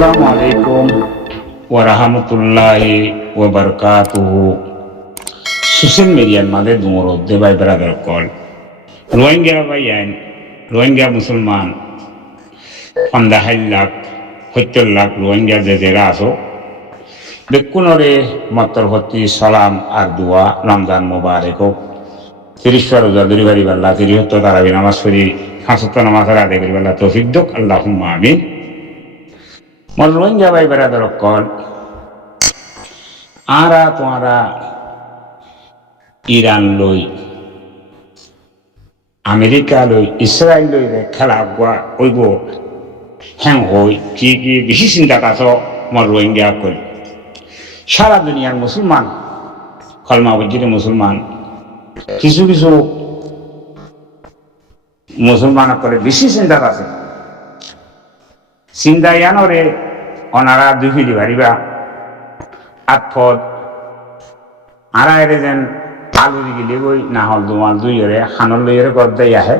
আসসালামু আলাইকুম ওয়া রাহমাতুল্লাহি ওয়া বারাকাতুহু। সোশ্যাল মিডিয়ার মাঝে দুমরদ দেবাই বেড়াদার কল রোহিঙ্গা ভাইয়ান রোহিঙ্গা মুসলমান 50 লাখ 70 লাখ রোহিঙ্গা যে জেরা আছো বেকুনরে মত্তর হতি সালাম আর দুয়া রমজান মুবারক হোক। 30 রোজা ধরি বাড়ি বাল্লা 30 তারাবি নামাজ পড়ি 5 নামাজ আদায় করি বাল্লা তৌফিক দোক আল্লাহুম্মা আমিন। মোর রোহিঙ্গা ভাই বেড়াদার কল আরা তোমরা ইরান লই আমেরিকা লই ইসরায়েল লই খেলা আগুয়া ওইব হ্যাং হই কি কি বেশি চিন্তা কাছ মোর রোহিঙ্গা কল সারা দুনিয়ার মুসলমান কলমা বজিরে মুসলমান কিছু কিছু মুসলমান করে বেশি চিন্তা আছে চিন্তা ইয়ানরে অনারা দুই ফিলি ভারিবা আতফত আরা এরে যেন আলু দিগিলে গই না হল দুমাল দুইরে খানর লইরে গদ্দাই আহে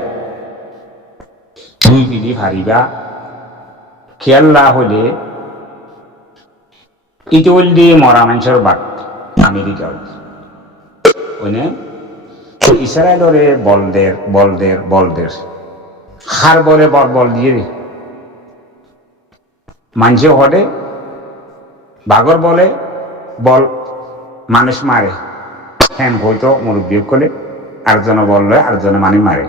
দুই ফিলি ভারিবা খেয়াল্লা হলে ইটোল দিয়ে মরা মানুষের বাক আমেরিকা ওনে ইসরায়েলরে বলদের হার বলে বল দিয়ে মানুষ হলে বাগর বলে বল মানুষ মারে হ্যান হয়তো মুরব্বী কলে আরেকজনে বল লয় আরেকজনে মানি মারে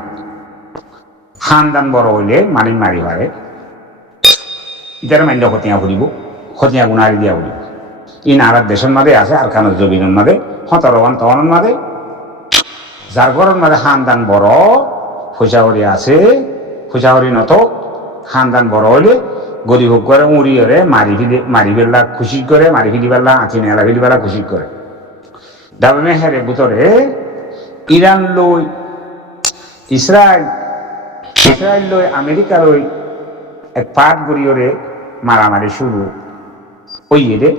খানদান বড় হইলে মানি মারি মারে ইটার মাইন্ড খতিয়া গুণারি দিয়া ফুরিব ই নারার দেশের মাঝে আছে আর খানের জমিনের মাঝে হতরবান তহনের মাঝে যার ঘরের মাঝে খানদান বড় ফুসাহরি আছে ফুসাহরি নত খানদান বড় হইলে গরিব করে উড়ি হরে মারি ফেললা খুশি করে মারি ফেলি পেলা আঁচি নেলা ফেলি পেলা খুশি করে দাবে হেরে বুতরে ইরান লই ইসরায়েল লই আমেরিকা লই এক পাট গড়িয়রে মারামারি শুরু ওইয়ে রে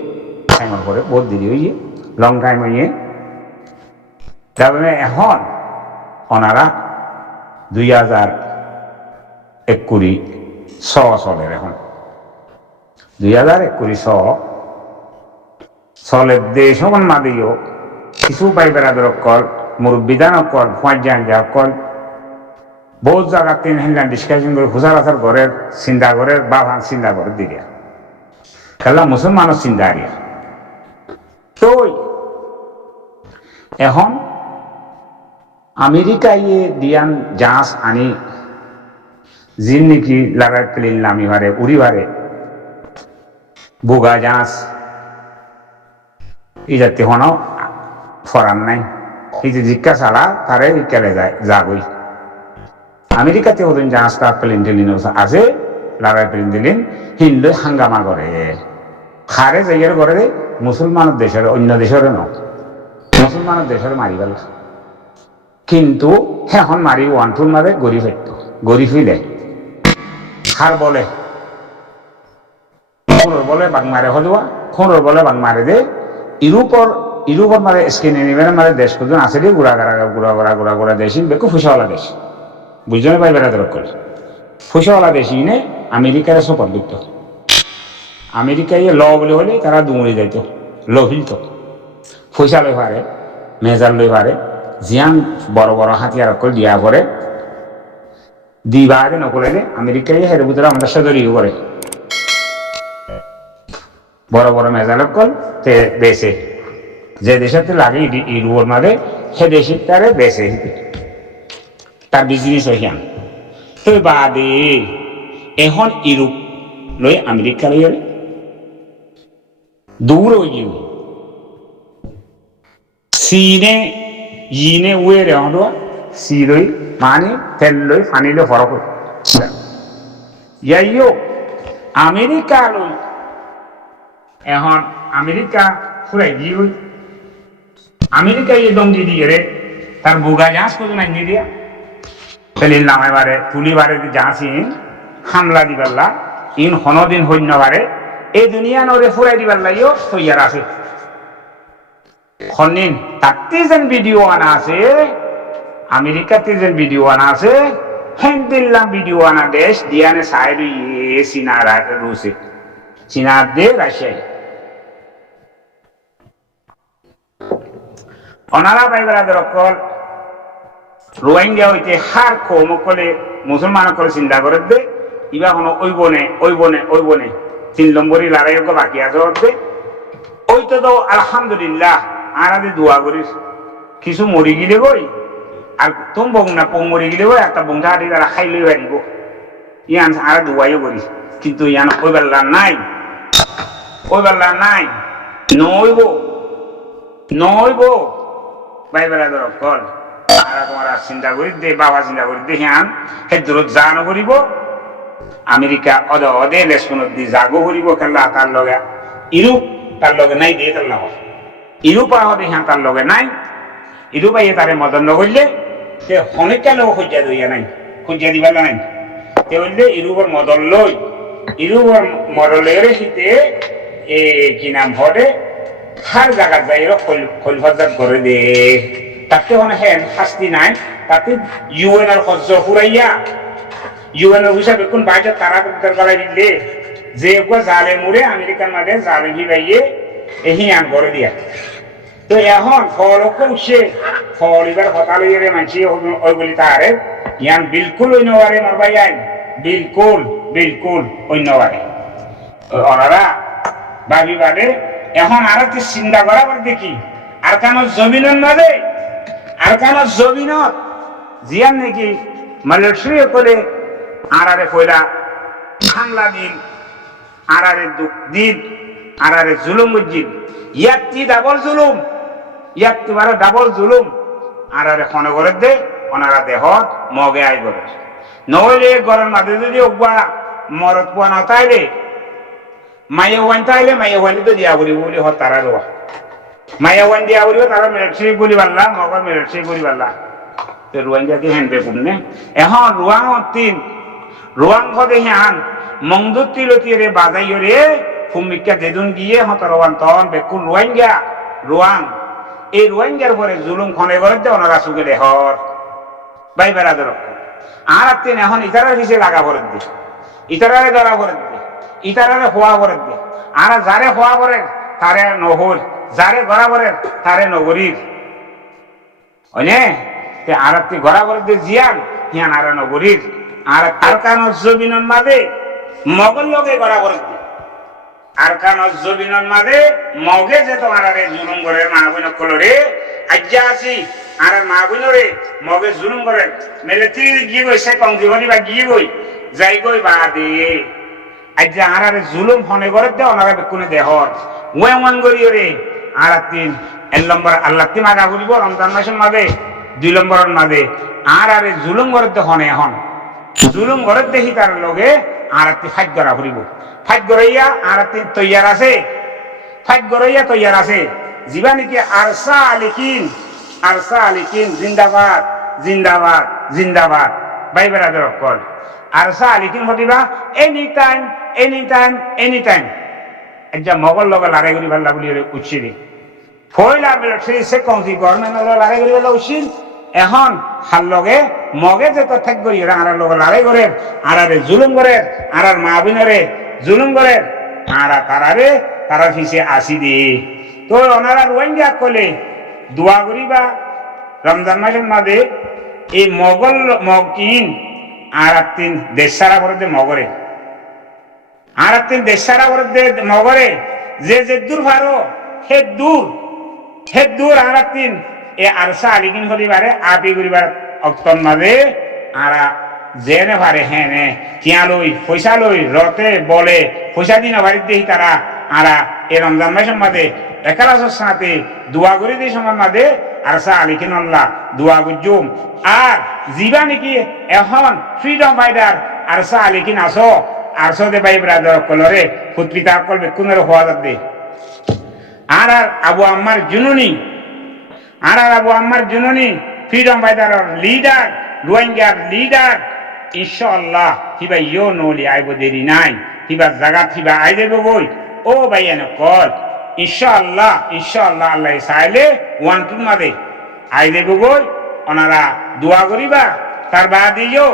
টাইমর করে বহুত দেরি হইয়ে লং টাইম হইয়ে দাবে এখন ওনারা 2021 চলের এখন 2021 চলের দেশ হন মাদিও কিছু পাই বেড়াদর কল মুরব্বিদান কল ফাঁজান যা কল বহুত জায়গা 3 হিন্দান ডিসকাশন করে হুজার আসার ঘরের চিন্তা ঘরের বাভান চিন্তা ঘরের দিকে খেলা মুসলমানের চিন্তা আরিয়া তো এখন আমেরিকায় দিয়ান জাহাজ আনি জিন নাকি লাগাই প্লেন নামি ভারে উড়ি ভারে বোগা জাহাজ এই জাতীয় হন ফরান নাই এই যে জিজ্ঞা ছাড়া তারে কেলে যায় যাবই আমেরিকাতে ওদিন জাহাজটা প্লেন টেলিন আছে লাগাই প্লেন দিলেন হিন্দু হাঙ্গামা করে খারে জায়গার করে মুসলমানের দেশের অন্য দেশের ন মুসলমানের দেশের মারি গেল কিন্তু এখন মারি ওয়ানটুর মারে গড়ি ফিলে খার বলে খোঁড়র বলে বাং মারে হদুয়া খোঁড়র বলে বাং মারে দে ইউরোপর মারে স্ক্যান্ডিনেভিয়ান মারে দেশ কুজন আছে রে গুড়া দেশ বেকু ফুসাওয়ালা দেশ বুঝজনে পাই বেড়া দরক করে ফুসাওয়ালা দেশ ইনে আমেরিকার সপর লিখত আমেরিকায় ল বলে হলে তারা দুমড়ি যাইত ল ফিলত পয়সা লই পারে মেজার লই পারে জিয়ান বড় বড় হাতিয়ার করে দিয়া পরে দিবা আগে নকলে আমেরিকায় হেরে ভিতরে আমরা সদরি করে বড় বড় মেজার কল তে বেসে যে দেশে লাগে ইউরোপের মাঝে সে দেশে তারে বেসে তার বিজনেস হইয়ান তো বাদে এখন ইউরোপ লই আমেরিকা লই দূর হয়ে চীনে ইনে উয়ে রেওয়া সি লই মানে তেল লই পানি লই ফরক ইয়াইও আমেরিকা লই এখন আমেরিকা ফুরাই গিয়ে আমেরিকা ইয়ে দম দিয়ে দিয়ে রে তার বোগা জাহাজ কত নাই দিয়া পেলিল নামাই বারে তুলি বারে জাহাজ হামলা দিবাল্লা ইন হনদিন হইন্য বারে এই দুনিয়া নরে ফুরাই দিবাল্লা ইও তৈয়ার আছে খনিন তাতে যেন ভিডিও আনা আছে আমেরিকাতে যেন ভিডিও আনা আছে হ্যাঁ দিল্লাম ভিডিও আনা দেশ দিয়ানে সাইড সিনারা রুসে চীনার দে রাশিয়ায় অনারা ভাই বেড়াদের অকল রোহিঙ্গা হইতে হার কৌমকলে মুসলমান করে চিন্তা করে দে ইবা কোনো ওই বনে 3 নম্বরই লড়াই বাকি আছে দে ওই তো আলহামদুলিল্লাহ আর দোয়া করিস কিছু মরি গিলে গই আর তুমি বং না পং মরি গিলে গই একটা বংশা হাঁটি তারা খাই লই পারিব ইয়ান আর দোয়াইও করিস কিন্তু ইয়ান ওই বেলা নাই নইব ভাই বেড়াদের অকল আর তোমার চিন্তা করি দে বাবা চিন্তা করি দে হ্যাঁ সেই দূরত যা নকরিব আমেরিকা অদে লেসপনত দি জাগো করিব খেলা তার লগে ইউরোপ তার লগে নাই দিয়ে তার লগ ইউরোপ আহতে হ্যাঁ তার লগে নাই ইউরোপ আইয়ে তারে মদন নকরলে সে অনেকটা লোক খুঁজা দইয়া নাই খুঁজা দিবা নাই তে বললে ইউরোপের মদন লই ইউরোপের মদলের হিতে এ কি নাম হরে হার জায়গা যাই খলফাজাত করে দে তাতে মানে হেন শাস্তি নাই তাতে ইউএন এর খরচ ফুরাইয়া ইউএন অফিসার কোন বাইরে তারা গলায় দিলে যে জালে মুড়ে আমেরিকার মাঝে জালে ভিড়াইয়ে এহি আন করে দিয়া তো এখন ফলক উঠছে ফল এবার হতালে মানছি ওই বলি তাহারে ইয়ান বিলকুল অন্যবারে মারবাই আইন বিলকুল অন্যবারে ওনারা ভাবি বাদে এখন আর চিন্তা করা দেখি আর কেন জমিনত জিয়ান নাকি মালয়েশিয়া করে আরারে কইলা হামলা দিন আরারে দুঃখ দিন আরারে জুলুম উজ্জিন ইয়াত্তি ডাবল জুলুম আরারে খনে করে দে ওনারা দেহত মগে আই করে নহলে গরম মাঝে যদি ওবা মরত পোয়া না তাইলে মায়ে ওয়ান তো দিয়া বলি হত তারা দেওয়া মায়া ওয়ান দিয়া বলিব তারা মিলিটারি গুলি পারলা মগর মিলিটারি গুলি পারলা তো রোহিঙ্গাকে হেনবে কুমনে এখন রোয়াং হদে হান মংদুতি লতিরে বাজাইরে ফুমিকা যেদুন গিয়ে হতরওয়ান তন বেকুন রোয়াং এই রোহিঙ্গার পরে জুলুম খনে করে দে ওনারা সুগে দেহর ভাই বেড়াদের আর তিন এখন ইতারার পিছিয়ে লাগা করে দে ইতারারে ধরা করে দে ইতারারে হওয়া করে দে আর যারে হওয়া করে তারে নহল যারে গড়া করে তারে নগরীর ওনে তে আরতি গড়া করে দে জিয়ান হিয়ান আর নগরীর আর আরকানুজ জমিনের মাঝে মগল লগে গড়া করে দে আরকানুজ জমিনের মাঝে মগে যে তোমার আরে জুলুম করে মা বোন কলরে আজ্জা আছি আর মা বোনরে মগে জুলুম করে মিলিটারি গিয়ে গই সে কংজি হরিবা গিয়ে গই যাই গই বা দে আজ্জা আর আরে জুলুম হনে করে দে ওনারা বেকুনে দেহর ওয়ান গরিয়রে আর তিন 1 নম্বর আল্লাহ তি মাগা করিব রমজান মাসের মাঝে 2 নম্বরের মাঝে আর আরে জুলুম করতে হনে এখন জুলুম করে দেখি তার লগে আর তি ফাইট করা করিব ফাইট করাইয়া আর তি তৈয়ার আছে জিবা নাকি আরসা আলিকিন জিন্দাবাদ ভাই বেড়াদের কল আরসা আলিকিন হতিবা এনি টাইম একটা মগল লগে লড়াই করি ভাল বলি উচিত ফয়লা মিলিটারি সে কৌশি গভর্নমেন্ট লড়াই করি ভাল উচিত এখন হার লগে মগে যে তো ঠেক করি আর লগে লড়াই করে আর জুলুম করে আর মা বোনরে জুলুম করে আর তারা পিছে আসি দিয়ে তো ওনারা রোহিঙ্গা কলে দোয়া করিবা রমজান মাসের মাঝে এই মগকিন আর তিন দেশ সারা করে দে মগরে আর তিন দেশ সারা করে দে মগরে যে দূর ভারো হে দূর আর তিন এ আরসা আলিকিন করিবারে আপি করিবার অক্তন মাঝে আর জেনে ভারে হেনে কিয়া লই পয়সা লই রতে বলে পয়সা দিন বাড়িতে দেখি তারা আর এ রমজান মাসের মাঝে একালাসের সাথে দোয়া করে দিয়ে সময় মাঝে আরসা আলিকিন আল্লাহ দোয়া গুজুম আর জিবা নাকি এখন ফ্রিডম ফাইটার আরসা আলিকিন আসো আরসো দে ভাই ব্রাদার কলরে পুত্রিতা কলবে কুনের হওয়া যাবে আর আবু আম্মার জুনুনি ফ্রিডম ফাইটারের লিডার রোহিঙ্গার লিডার ইনশাআল্লাহ হিবা ইয়ো নলি আইব দেরি নাই হিবা জায়গা হিবা আই দেব গই ও ভাই এনে কল ইনশাআল্লাহ আল্লাহ চাইলে ওয়ান টু মাদে আই দেব গই ওনারা দোয়া করিবা তার বাদিও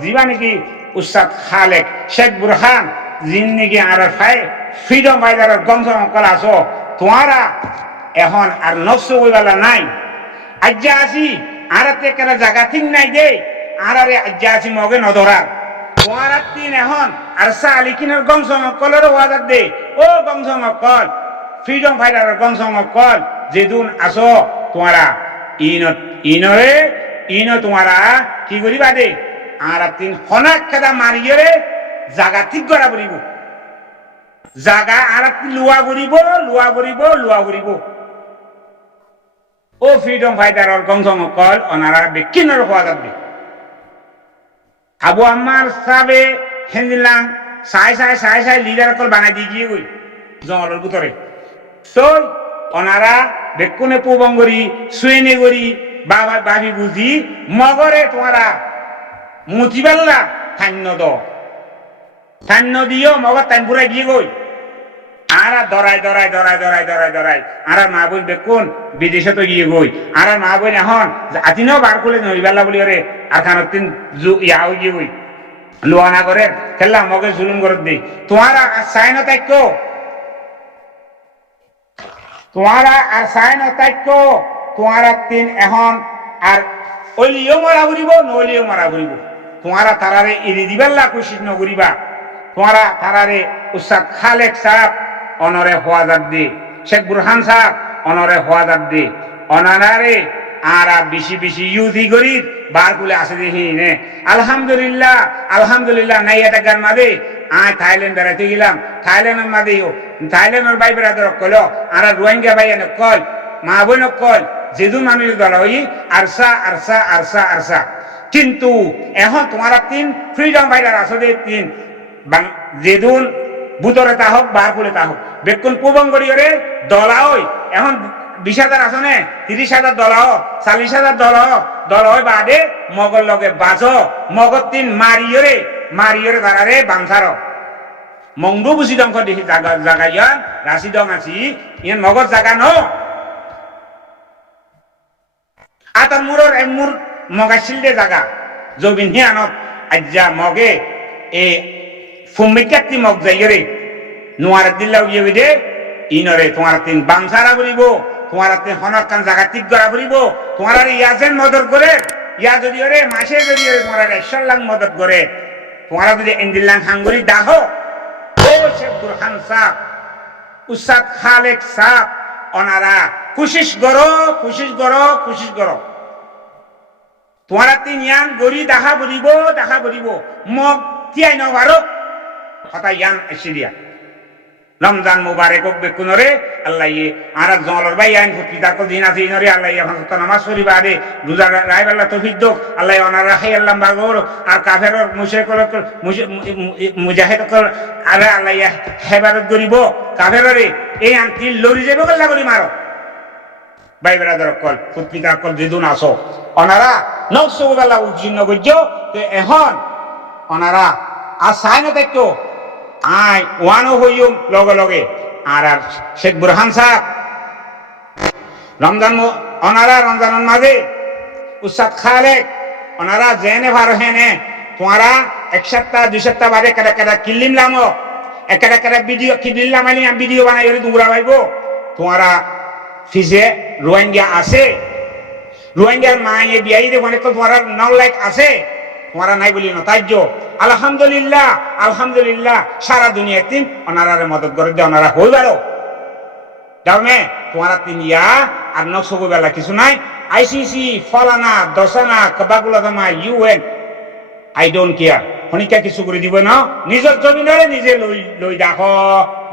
জিবা নাকি উস্তাদ খালেক শেখ বুরহান জিন্দিগি আর ফাই ফ্রিডম ফাইটারের গমসম কল আসো তোমারা এখন আর নষ্ট হইবালা নাই আজ্জা আসি আর কেনা জায়গা ঠিক নাই দে আর আরে আজ্জা আসি মগে নধরার তোমারা তিন এখন আর সালিকিনের গমসম কলের ওয়াদার দে ও গমসম কল ফ্রিডম ফাইটারের গমসম কল যেদিন আসো তোমারা ইনো তোমারা কি করিবা দে আর তিন হনাক খেদা মারিয়ে জাগা ঠিক করা পড়িব জাগা আর লুয়া করিব ও ফ্রিডম ফাইটারের গমসম কল ওনারা বেকিনের ওয়াদার দে আবু আম্মার সাবে হেন্দিলাং সাই লিডার কল বানাই দিয়ে গিয়ে গই জঙ্গলের ভিতরে তো ওনারা বেকুনে পুবঙ্গরি সুয়েনে গরি বাবা বাবি বুঝি মগরে তোমারা মুচিবাল্লা থান্য দিও মগর টাইম পুরা গিয়ে গই আর দরাই আর মা বোন বেকুন বিদেশে তো গিয়ে গই আর মা বোন এখন আতিনও বার করলে নইবাল্লা বলি ওরে আর খানের তিন ইয়াও গিয়ে গই লোয়ানা করে খেললা মগে জুলুম করে দিই তোমারা সাইন তাইকো তোমারা তিন এখন আর ওইলিও মারা ঘুরিব নইলিও মারা ঘুরিব তোমারা তারারে এড়ি দিবাল্লা কোশিশ নকরিবা তোমারা তারারে উস্তাদ খালেক সাহেব অনরে হওয়াজার দি শেখ বুরহান সাহেব অনরে হওয়াজার দি অনারে আর বেশি ইউজি করি বার কুলে আসে দেখি নে আলহামদুলিল্লাহ নাই এটা গান মাদে থাইল্যান্ড বেড়াইতে গেলাম থাইল্যান্ডের মাদেও থাইল্যান্ডের ভাই বেড়াতে কল আর রোহিঙ্গা ভাই এনে কল মা বোন কল যেদু মানুষ দল হই আরসা কিন্তু এখন তোমারা তিন ফ্রিডম ফাইটার আসো যে তিন যেদুন বুতরে তা হোক বার কুলে তা হোক বেকুন পুবঙ্গরিয়রে দলা হই এখন 20,000 আসনে 30,000 দল 40,000 দল হয় বাদে মগর লগে বাজ মগর তিন মারিয়রে তারারে বাংসার মংদু বুঝি দংখ দেখি জাগা ইয়ান রাশি দং আছি ইয়ান মগর জাগা ন আতার মুর মগাছিল দে জাগা জবিন হিয়ানত আজ্জা মগে এ ফুমিকাতি মগ যাইরে নোয়ার দিল্লাও গিয়ে দে ইনরে তোমার তিন বাংসারা বলিব তোমারা তিন হনক কান জায়গা ঠিক করা বলিব তোমার ইয়াজেন মদত করে ইয়া যদি ওরে মাসে যদি ওরে তোমার 100 লাখ মদত করে তোমারা যদি ইন্দিল্লাং হাঙ্গুরি দাহ ও শেখ বুরহান সাহেব উস্তাদ খালেক সাহেব ওনারা কোশিশ করো তোমারা তিন ইয়ান গরি দেখা বলিব মগ তিয়াই নবারো কথা ইয়ান এসিরিয়া রমজান মুবারক বেকুনরে আল্লাহ আর জলর ভাই আইন পিতা কো দিন আছে ইনরে আল্লাহ এখন তো নামাজ পড়িবা আরে রোজা রাইবাল্লাহ তৌফিক দাও আল্লাহ ওনার রাহে আল্লাহ বাগর আর কাফেরর মুজাহিদ কর আরে আল্লাহ হেবারত করিব কাফেররে এই আনতি লরি যাবে আল্লাহ করি মারো ভাই ব্রাদার কল পিতা কল যেদুন আসো ওনারা নকশবাল্লাহ উজ্জিন্ন গজ্জ তে এখন ওনারা আর সাইন দেখো আই ওয়ানো হইম লগে আর শেখ বুরহান সাহেব রমজানের মাঝে উস্তাদ খালেক ওনারা জেনে ভার হেনে তোমারা 1 সপ্তাহ 2 সপ্তাহ বাদে কেডা কিল্লিম লামো কেডা ভিডিও বানাই দুগুড়া ভাইব তোমারা ফিজে রোহিঙ্গা আছে রোহিঙ্গার মায়ে বিয়াই দে অনেক তোমারা 9 লাখ আছে তোমারা নাই বলি না তাইজ আলহামদুলিল্লাহ সারা দুনিয়া তিন ওনারা মদত করে দে ওনারা হই বারো যাও নে তোমারা তিন ইয়া আর নকশো বেলা কিছু নাই আইসিসি ফলানা দশানা কবাগুলা জামা UN আই ডোন্ট কেয়ার হনিকা কিছু করে দিব না নিজের জমিনরে নিজে লই দেখো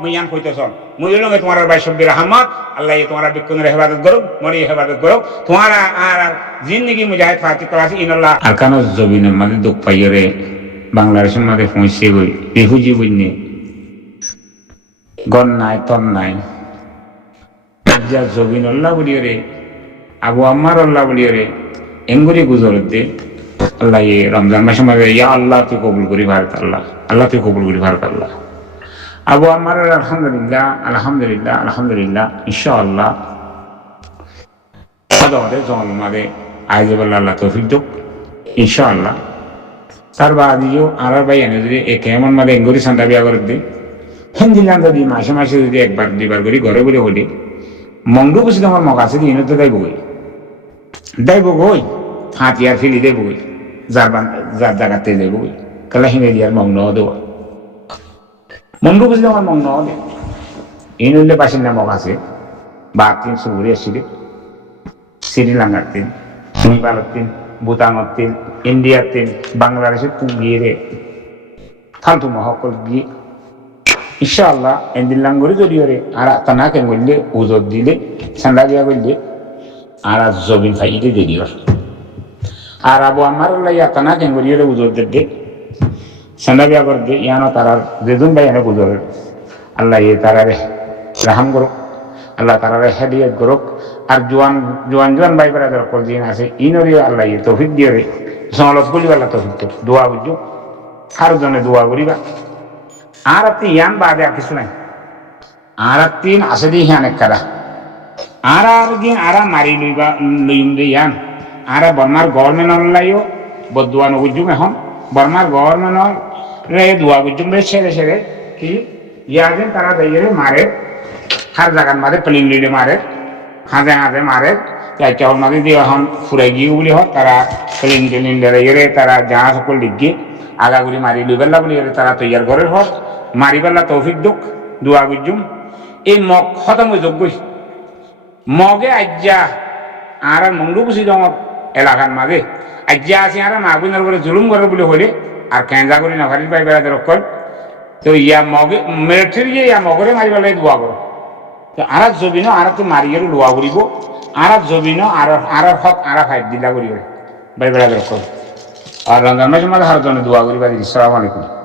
মুইয়ান কইতেছন মুই লগে তোমার ভাই শব্বির আহমদ আল্লাহ তোমার বিকুনের হেফাজত করুক মরি হেফাজত করুক তোমার আর জিন্দেগি মুজাহিদ ফাতি করাছি ইনাল্লাহ আরকানো জমিনের মাঝে দুঃখ পাইরে বাংলাদেশের মাঝে পৌঁছে গই রিফিউজি বইনে গন নাই তন নাই যা জবিন আল্লাহ বলিরে আবু আম্মার আল্লাহ বলিরে এঙ্গুরি গুজরতে আল্লাহ রমজান মাসের মাঝে ইয়া আল্লাহ তুই কবুল করি ভারত আল্লাহ তুই কবুল করি ভারত আল্লাহ আবু আম্মার আলহামদুলিল্লাহ ইনশাআল্লাহ আমাদের জল মাঝে আইজে বল্লা আল্লাহ তৌফিক দুক ইনশাআল্লাহ তার বাদিও আর ভাই এনে যদি কেমন মানে এঙ্গুরি সান্তা বিয়া করে দিই হিন্দিলাম যদি মাসে মাসে যদি একবার দুইবার করে ঘরে ঘুরে হলি মংডু বুঝি তোমার মগ আছে দিন তো দাইব গই দাইব গই হাতিয়ার ফেলি দেব গই যার জায়গাতে দেব গই কালা হিনে দিয়ার মগ ন দেওয়া মংডু বুঝি তোমার মগ ন দে ইন হইলে বাসিন্দা মগ আছে বা তিন সুগুরি আসছিল শ্রীলঙ্কার তিন নেপালের তিন ভুটানের তিন ইন্ডিয়ার তিন বাংলাদেশের তিন গিয়ে রে ফালতু মহকল গিয়ে ইনশাআল্লাহ এন্দিল্লাঙ্গরি যদিও রে আর তানা কেন করলে উজর দিলে ঠান্ডা দিয়া করলে আর জবিন ফাইলে দিও আর আবু আমার লাইয়া তানা কেন করিয়ে রে উজর দে ঠান্ডা বিয়া করে দে ইয়ানো তারার যেদিন ভাই এনে উজর আল্লাহ এ তারারে রাহাম করুক আল্লাহ তারারে হেদিয়ত করুক আর জোয়ান জোয়ান জোয়ান ভাই বেড়াদের কল দিন আছে ইনরি আল্লাহ এ তৌফিক দিয়ে রে সমালত বলি আল্লাহ তৌফিক তো দোয়া বুঝু আর জনে দোয়া করিবা আর আপনি ইয়ান বাদে আর কিছু নাই আর তিন আছে দি হিয়ান একটা আর দিন আর মারি লইবা লইম দে ইয়ান আর বর্মার গভর্নমেন্ট লাইও বদুয়া নগুজুম এখন বর্মার গভর্নমেন্ট রে দোয়া গুজুম রে ছেড়ে ছেড়ে কি ইয়ার দিন তারা দেইরে মারে হার জায়গার মারে প্লেন লইলে মারে হাজে হাজে মারে তাই কেবল মাঝে দিয়ে এখন ফুরাই গিয়ে বলি হোক তারা প্লেন টেলিন লড়াইয়ে তারা জাহাজ সকল লিখি আগাগুড়ি মারি লইবেলা বলি তারা তৈয়ার ঘরের হোক মারিবেলা তৌফিক দুঃখ দোয়া গুজুম এই মগ খতম হয়ে যোগ গই মগে আজ্জা আর মংডু বুঝি যাও এলাকার মাঝে আজ্জা আছে আর মা বোনের করে জুলুম করে বলে হলে আর কেঞ্জা করি না ভারি পাই বেড়াতে রক্ষণ তো ইয়া মগে মিলিটারি ইয়া মগরে মারিবেলা দোয়া করো তো আর জবিন আর তো মারিয়ে দোয়া করিব আর জবিন আর হক আর ফাইট দিলা করিবে বাই বেড়াতে রক্ষণ আর রমজান মাসের মধ্যে হার জন্য দোয়া করিবা দিদি সালাম আলাইকুম